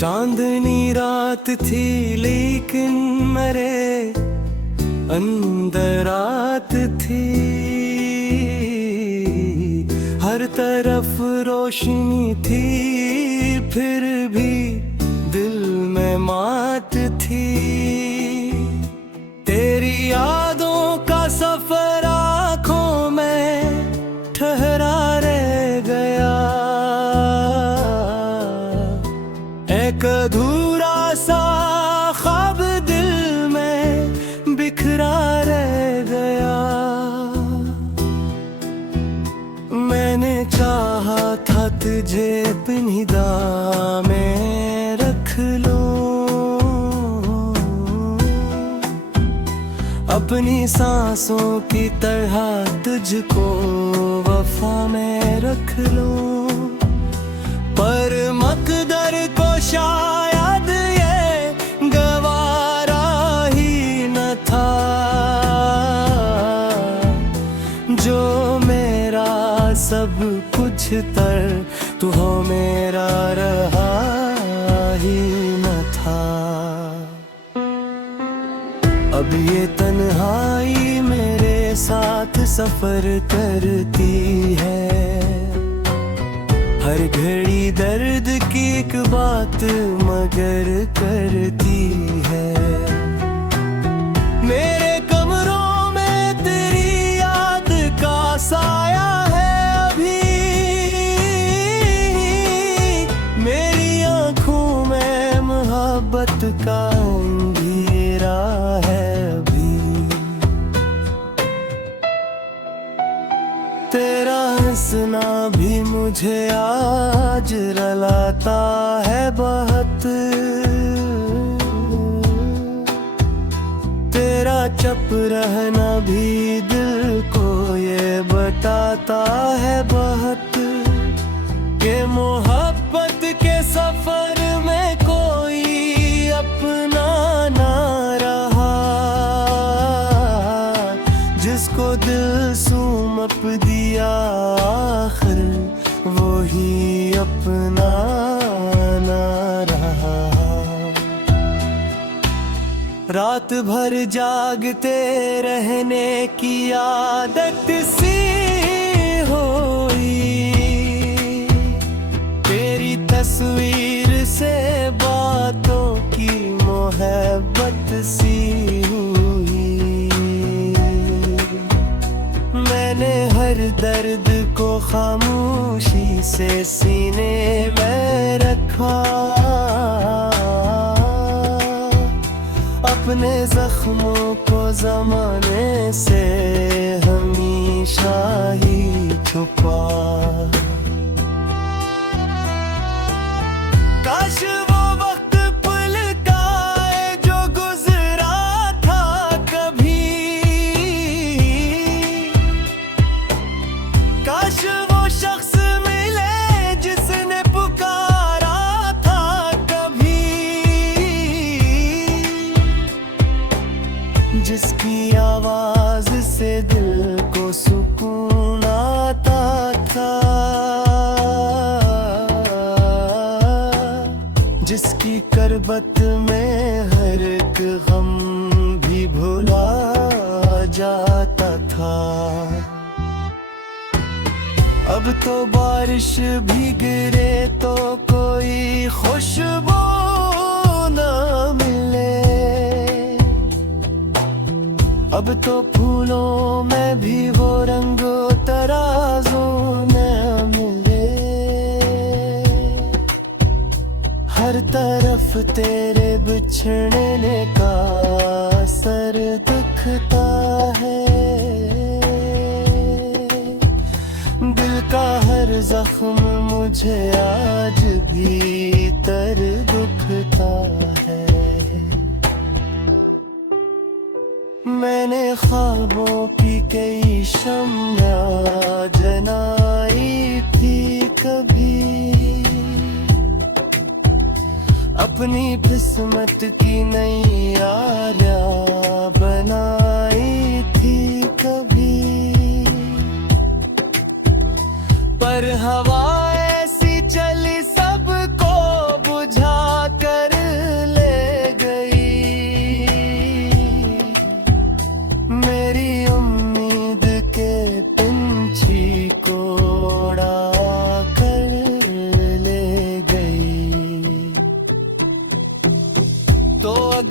चांदनी रात थी लेकिन मेरे अंदर रात थी। हर तरफ रोशनी थी, फिर भी दिल में मात थी। तेरी यादों का सफर आँखों में ठहरा रह गया। एक अधूरा सा ख्वाब दिल में बिखरा रह गया। मैंने चाहा था तुझे अपनी दाम में रख लूं, अपनी सांसों की तरह तुझको वफा में रख लूं। पर मकदर को शायद ये गवारा ही न था, जो मेरा सब कुछ तर तू हो मेरा रहा ही न था। अब ये तन्हाई मेरे साथ सफर करती है। हर घड़ी दर्द की एक बात मगर करती है। मेरे कमरों में तेरी याद का साया है अभी। मेरी आँखों में मोहब्बत का अंधेरा है अभी। तेरा हंसना भी मुझे आज रुलाता है बहुत। तेरा चुप रहना भी दिल को ये बताता है बहुत, कि मोहब्बत के सफर में कोई अपना ना रहा। जिसको दिल सूमप दिया आखिर वो ही अपना ना रहा। रात भर जागते रहने की आदत सी हुई। तेरी तस्वीर से बातों की मोहब्बत सी हुई। मैंने हर दर्द को खामोशी से सीने में रखा। अपने जख्मों को ज़माने से हमेशा ही छुपा। काश वो वक्त पलटाए जो गुजरा था कभी। काश वो शख्स मिले जिसने पुकारा था कभी। जिसकी आवाज से दिल को सुकून आता था। जिसकी करबत में हर एक गम भी भुला जाता था। अब तो बारिश भी गिरे तो कोई खुशबू न मिले। अब तो फूलों में भी वो रंग तराजू न मिले। हर तरफ तेरे बिछड़ने का असर दिखता है। दिल का हर जख्म मुझे आज भी तर दुखता है। मैंने ख्वाबों की कई शम्याँ जलाई थी कभी। अपनी किस्मत की नई यारियाँ बनाई थी कभी। पर हवा ऐसी चली सबको बुझा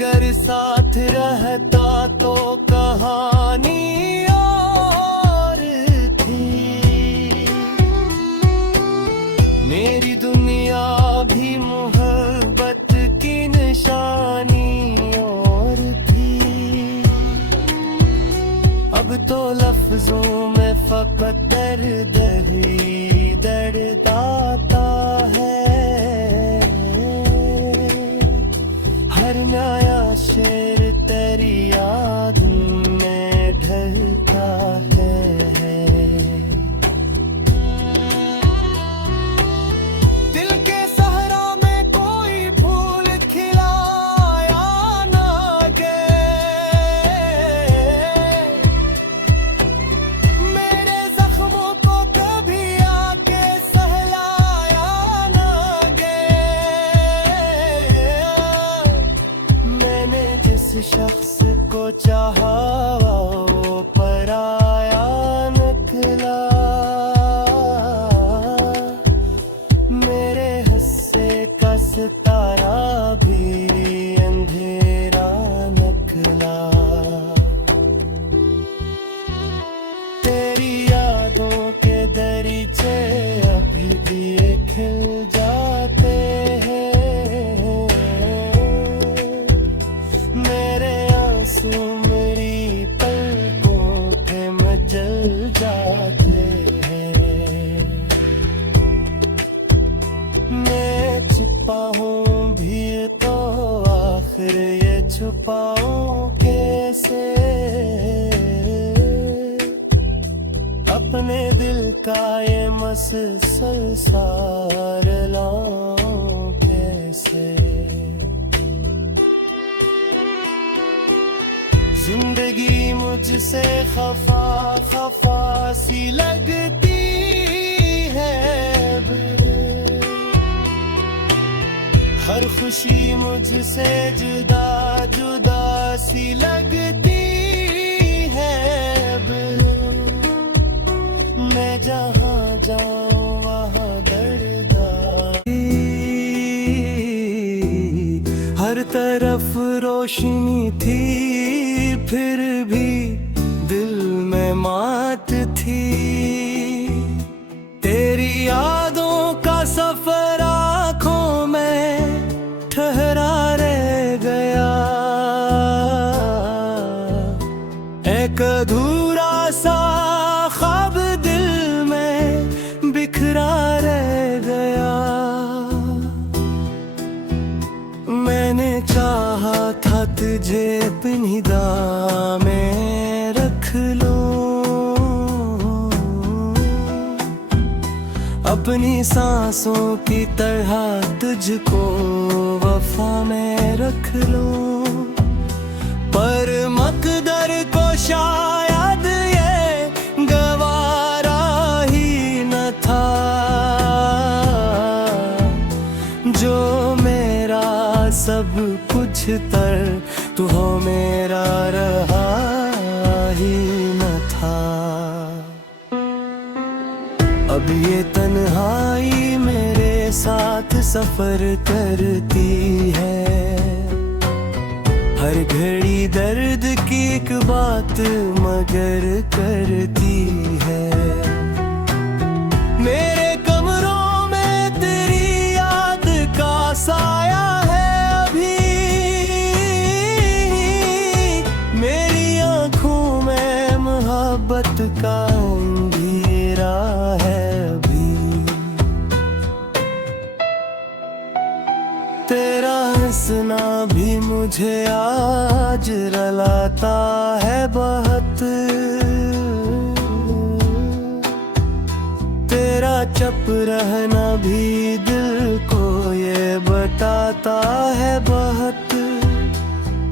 अगर साथ रहता तो कहानी और थी। मेरी दुनिया भी मोहब्बत की निशानी और थी। अब तो लफ्जों में फकत दर्द ही दर्द आता है। हर नया शेर तेरी याद में ढलता है। दिल के सहरा में कोई फूल खिलाया ना गए। मेरे जख्मों को कभी आके सहलाया ना गए। मैंने जिस शख्स को चाहा वो पराया निकला। मेरे हंसे का सितारा भी अंधेरा निकला। तेरी यादों के दरीचे अभी भी खिल जाते हैं। मेरे आंसू मेरी पलकों पे मचल जाते हैं। मैं छिपा हूँ भी तो आखिर ये छुपाऊं कैसे। अपने दिल का ये मसलसल सार लाऊं कैसे। जिंदगी मुझसे खफा खफा सी लगती है। हर खुशी मुझसे जुदा जुदा सी लगती है। मैं जहाँ जाऊँ वहाँ दर्द। हर तरफ रोशनी थी फिर भी दिल में मात थी। तेरी यादों का सफर आँखों में ठहरा रह गया। एक अधूरा सा ख्वाब दिल में बिखरा रह गया। मैंने चाहा था तुझे अपनी दाम में रख लूं। अपनी सांसों की तरह तुझको वफा में रख लूं। पर मकदर को शायद ये गवारा ही न था। जो मेरा सब कुछ तर तू हो मेरा रहा ही न था। अब ये तन्हाई मेरे साथ सफर करती है। हर घड़ी दर्द की एक बात मगर करती है। मेरे कमरों में तेरी याद का साया है अभी। मेरी आँखों में मोहब्बत का अंधेरा है अभी। तेरा हंसना भी मुझे आज रुलाता है बहुत। तेरा चुप रहना भी दिल को ये बताता है बहुत।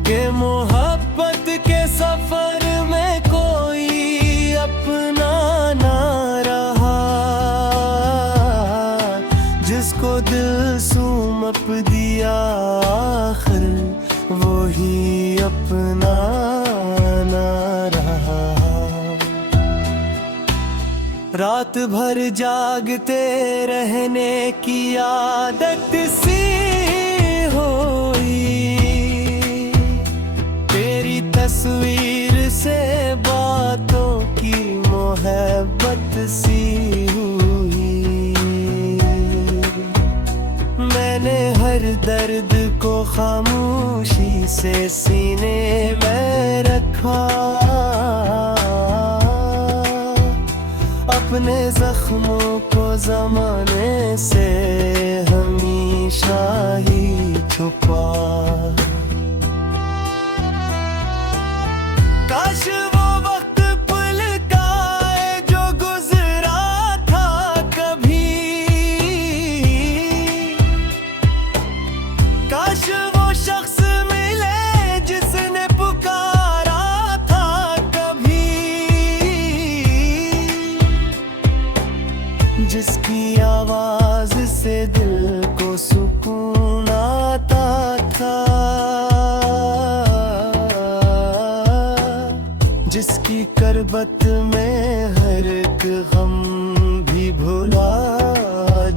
कि मोहब्बत के सफर में कोई अपना ना रहा। जिसको दिल सूमप दिया आखिर वो ही अपना ना रहा। रात भर जागते रहने की आदत सी हुई। तस्वीर से बातों की मोहब्बत सी हुई। मैंने हर दर्द को खामोशी से सीने में रखा, अपने जख्मों को ज़माने से हमेशा ही छुपा। काश वो वक्त पलटाए जो गुजरा था कभी, काश वो शख्स मिले जिसने पुकारा था कभी, जिसकी आवाज से दिल को सुकून आता था, जिसकी करबत में हर एक गम भी भुला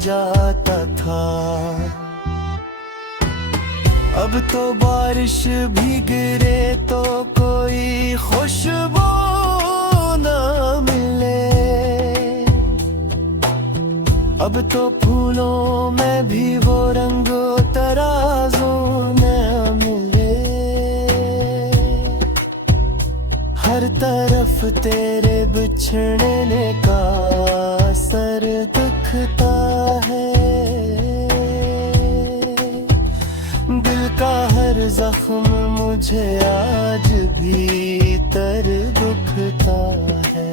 जाता था। अब तो बारिश भी गिरे तो कोई खुशबू न मिले, अब तो फूलों में भी वो रंग तराजों न मिले। हर तरफ तेरे बिछड़ने का असर दिखता है, दिल का हर जख्म मुझे आज भी तर दुखता है।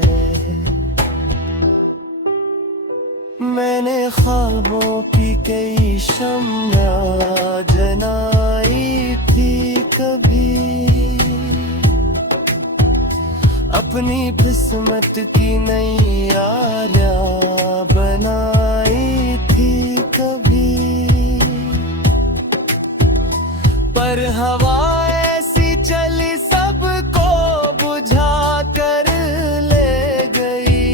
मैंने ख्वाबों की कई शम्याँ जलाई थी कभी, अपनी किस्मत की नई यारियाँ बनाई थी कभी, पर हवा ऐसी चली सबको बुझा कर ले गई।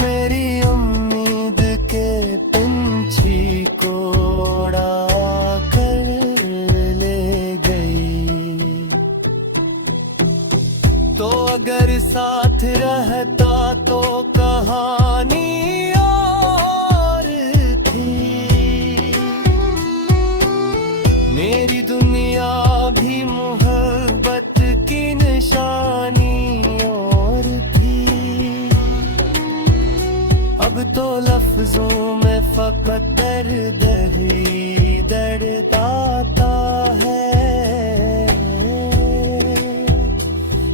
मेरी उम्मीद के पंछी को उड़ा कर ले गई। तो अगर साथ रहता तो कहानी और थी, मेरी दुनिया भी मोहब्बत की निशानी और थी। अब तो लफ्जों में फकत दर्द ही दर्द आता है,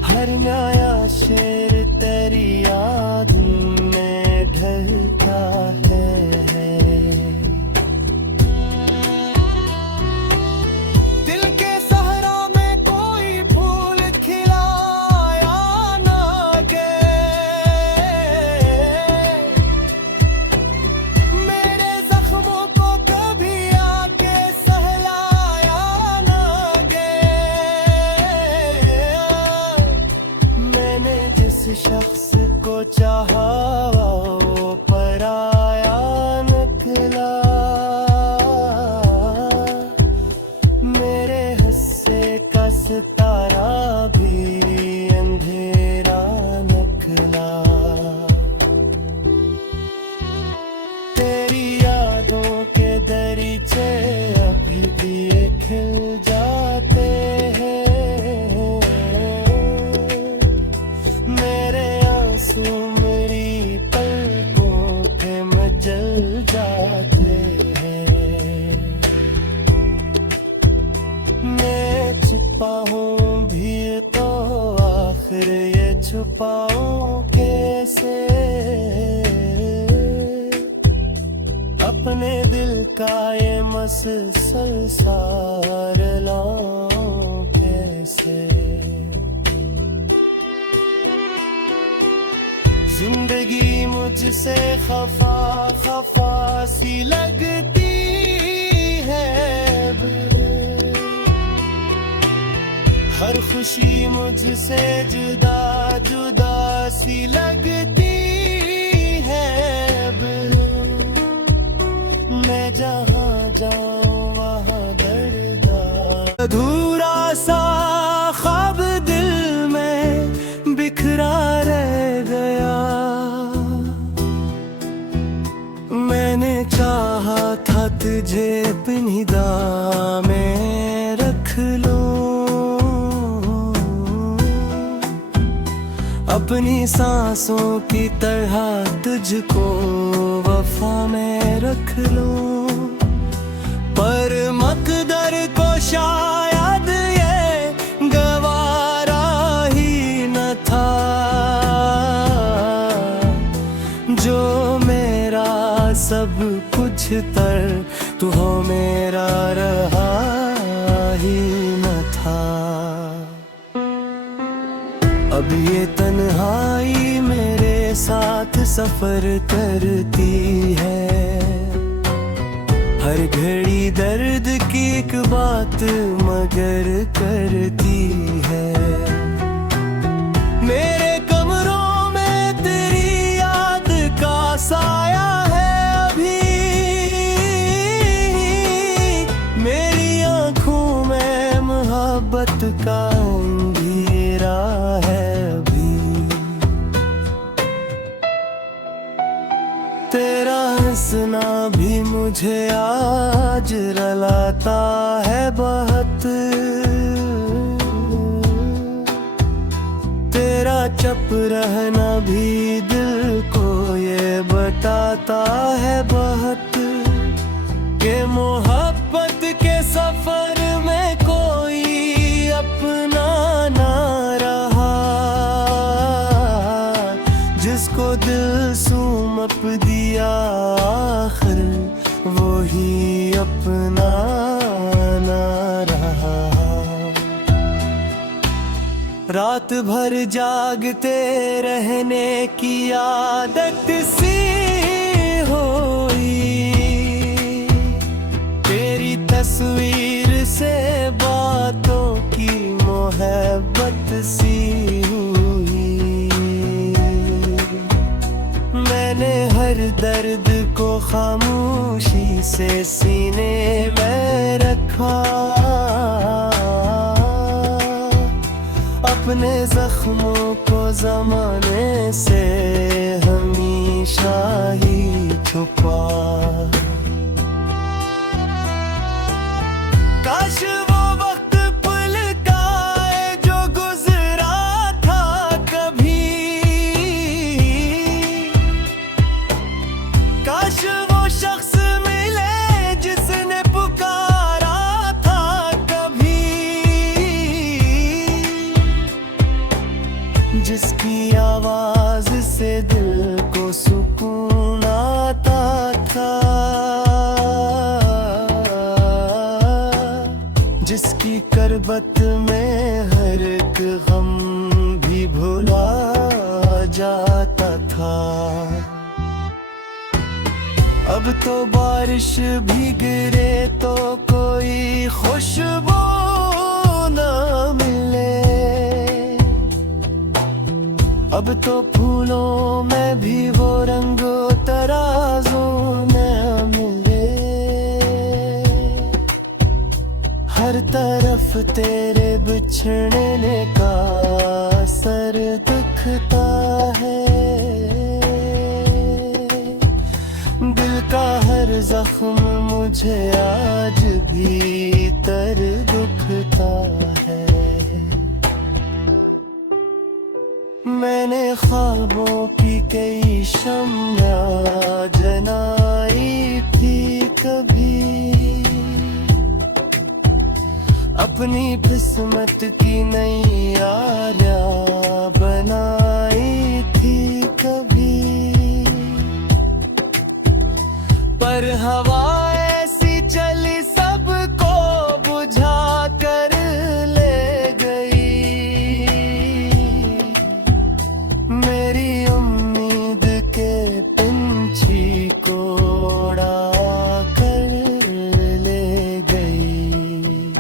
हर नया शेर तेरी याद में ढलता है। दिल के सहरा में कोई फूल खिलाया ना गए, मेरे जख्मों को कभी आके सहलाया ना गए। मैंने जिस शख्स को चाहा वो पराया निकला, मेरे हिस्से का सितारा भी अंधेरा निकला। तेरी यादों के दरीचे अभी भी खिल जाते हैं, मेरे आंसू मेरी पलकों पे मचल जाते हैं। मैं छिपा हूँ भी तो आखिर ये छुपाऊं कैसे, अपने दिल का ये मसलसल सार लाऊं कैसे। जिंदगी मुझसे खफा खफा सी लगती है, हर खुशी मुझसे जुदा जुदा सी लगती है। मैं जहाँ जाऊँ वहाँ दर्द अधूरा तुझे अपनी दाम में रख लूं, अपनी सांसों की तरह तुझको वफा में रख लूं। पर मकदर को शायद ये गवारा ही न था, जो मेरा सब कुछ तर तू हो मेरा रहा ही न था। अब ये तन्हाई मेरे साथ सफर करती है, हर घड़ी दर्द की एक बात मगर करती है। मेरे कमरों में तेरी याद का साया है अभी, मेरी आँखों में मोहब्बत का अंधेरा है अभी। तेरा हंसना भी मुझे आज रुलाता है बहुत, तेरा चुप रहना भी दिल को ये बताता है बहुत, कि मोहब्बत के सफर में कोई अपना ना रहा, जिसको दिल सूमप दिया आखिर वो ही अपना ना रहा। रात भर जागते रहने की आदत सी हुई, तेरी तस्वीर से बातों की मोहब्बत सी हुई। मैंने हर दर्द को खामोशी से सीने में रखा, अपने जख्मों को ज़माने से हमेशा ही छुपा। काश वो वक्त पलटाए जो गुजरा था कभी, काश वो शख्स मिले जिसने पुकारा था कभी, जिसकी आवाज से दिल को सुकून आता था, जिसकी करबत में हर एक गम भी भुला जाता था। अब तो बारिश भी गिरे तो कोई खुशबू न मिले, अब तो फूलों में भी वो रंग तराजों न मिले। हर तरफ तेरे बिछड़ने का असर दिखता है, दिल का हर जख्म मुझे आज भी तर दुखता है। मैंने ख्वाबों की कई शम्याँ जलाई थी कभी, अपनी किस्मत की नई आर्या बनाई थी कभी, पर हवा ऐसी चली सबको बुझा कर ले गई। मेरी उम्मीद के पंछी को उड़ा कर ले गई।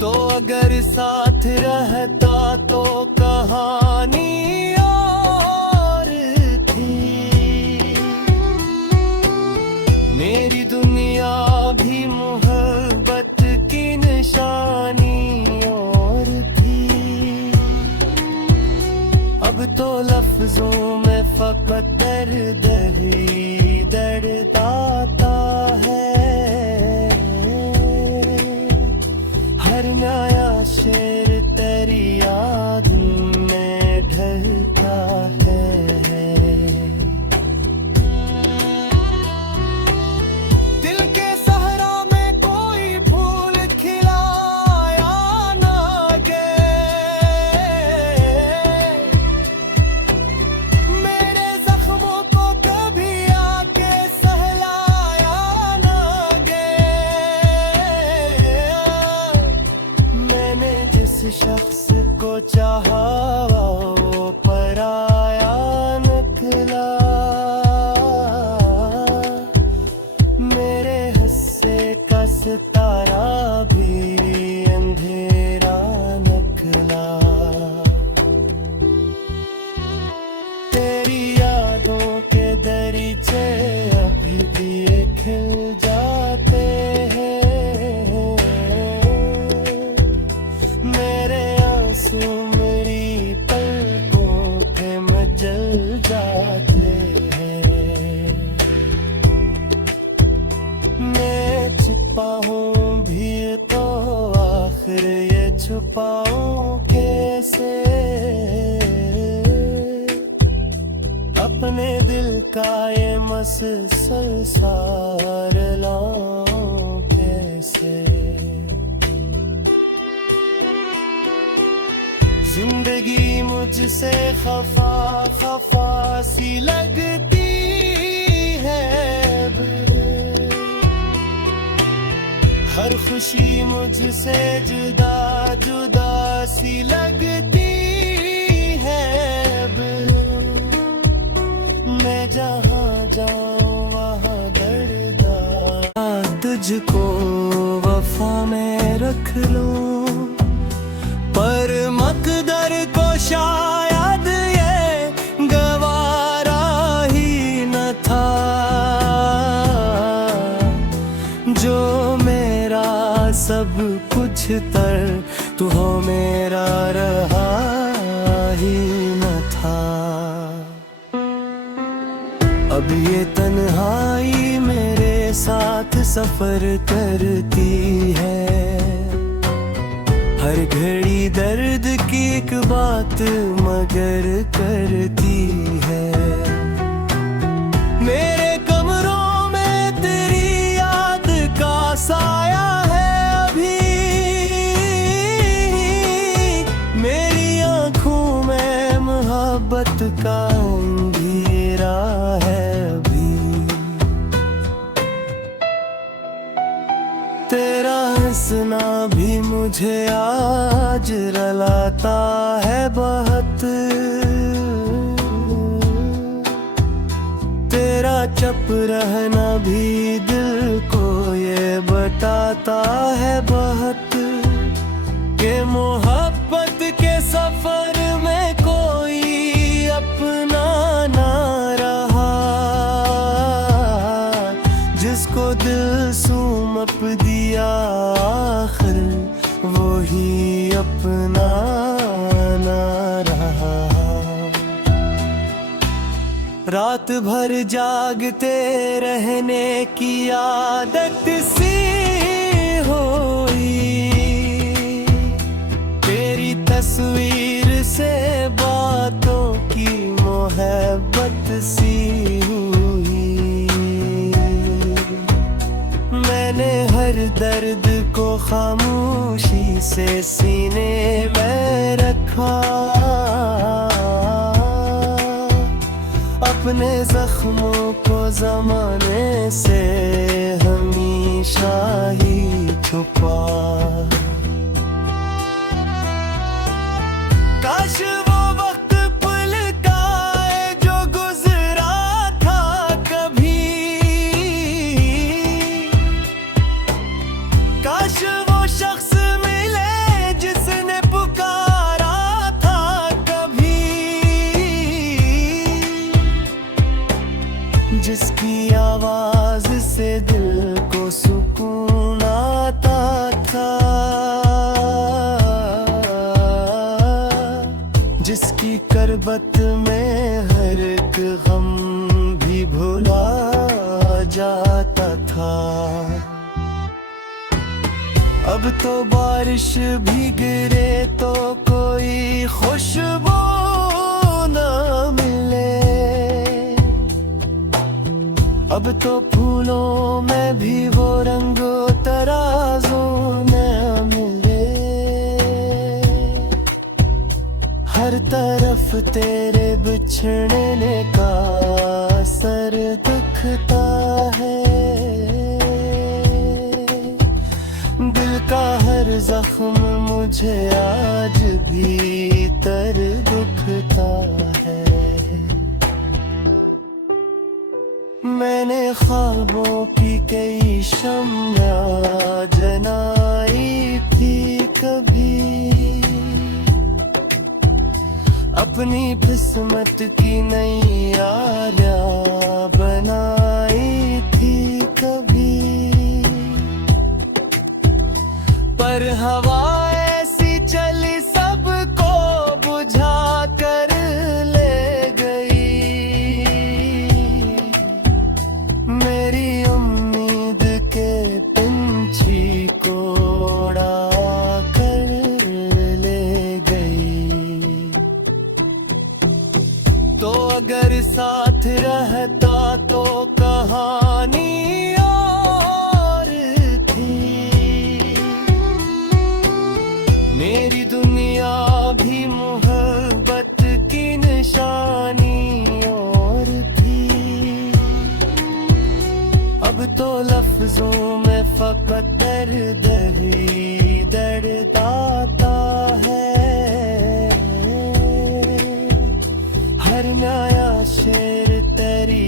तो अगर साथ रहता तो कहानी और थी, मेरी दुनिया भी मोहब्बत की निशानी और थी। अब तो लफ्जों में फकत दर्द ही दर्दाता है। हर नया शेर तेरी याद में ढलता है। दिल के सहरा में कोई फूल खिलाया ना गे, मेरे जख्मों को कभी आके सहलाया ना गे। मैंने जिस शख्स को चाहा वो पराया निकला, मेरे हस्से का सितारा भी अंधेरा निकला। तेरी यादों के दरीचे अभी भी खिल जाते हैं। मेरे आंसू मेरी पलकों पे मचल जाते हैं। मैं छिपा हूँ भी तो आखिर ये छुपाऊं कैसे, अपने दिल का ये मसलसार लाऊं कैसे। जिंदगी मुझसे खफा खफा सी लगती है, हर खुशी मुझसे जुदा जुदा सी लगती है। मैं जहाँ जाऊँ वहाँ दर्दा तुझको वफा में रख लूँ, पर मकदर को शायद ये गवारा ही न था। जो मेरा सब कुछ तर तू हो मेरा रहा ही न था। अब ये तन्हाई मेरे साथ सफर करती है, हर घड़ी दर्द की एक बात मगर करती है। मेरे कमरों में तेरी याद का साया है अभी, मेरी आँखों में मोहब्बत का अंधेरा है अभी। तेरा हंसना भी मुझे आज रुलाता है बहुत, तेरा चुप रहना भी दिल को ये बताता है बहुत, कि मोहब्बत के सफर में कोई अपना ना रहा। जिसको दिल सूमप दिया आखिर वो ही अपना ना रहा। रात भर जागते रहने की आदत सी हुई, तेरी तस्वीर से बातों की मोहब्बत सी हुई। मैंने हर दर्द को खामोशी से सीने में रखा, अपने जख्मों को ज़माने से हमेशा ही छुपा। काश वो वक्त पलटाए जो गुजरा था कभी, काश वो शख्स मिले जिसने पुकारा था कभी, जिसकी आवाज से दिल को सुकून आता था, जिसकी करबत में हर एक गम भी भुला जाता था। अब तो बारिश भी गिरे तो कोई खुशबू न मिले। अब तो फूलों में भी वो रंग तराजों न मिले। हर तरफ तेरे बिछड़ने का असर दिखता है। दिल का हर जख्म मुझे आज भीतर दुखता है। मैंने ख्वाबों की कई शम्याँ जलाई थी कभी। अपनी किस्मत की नई यारियाँ बनाई थी कभी। पर हवा ऐसी चली सबको बुझा कर ले गई। मेरी उम्मीद के पंछी को उड़ा कर ले गई। तो अगर साथ रहता तो कहानी और थी। मेरी दुनिया भी मोहब्बत की निशानी और थी। अब तो लफ्जों में फकत दर्द ही दर्द आता है। हर नया शेर तेरी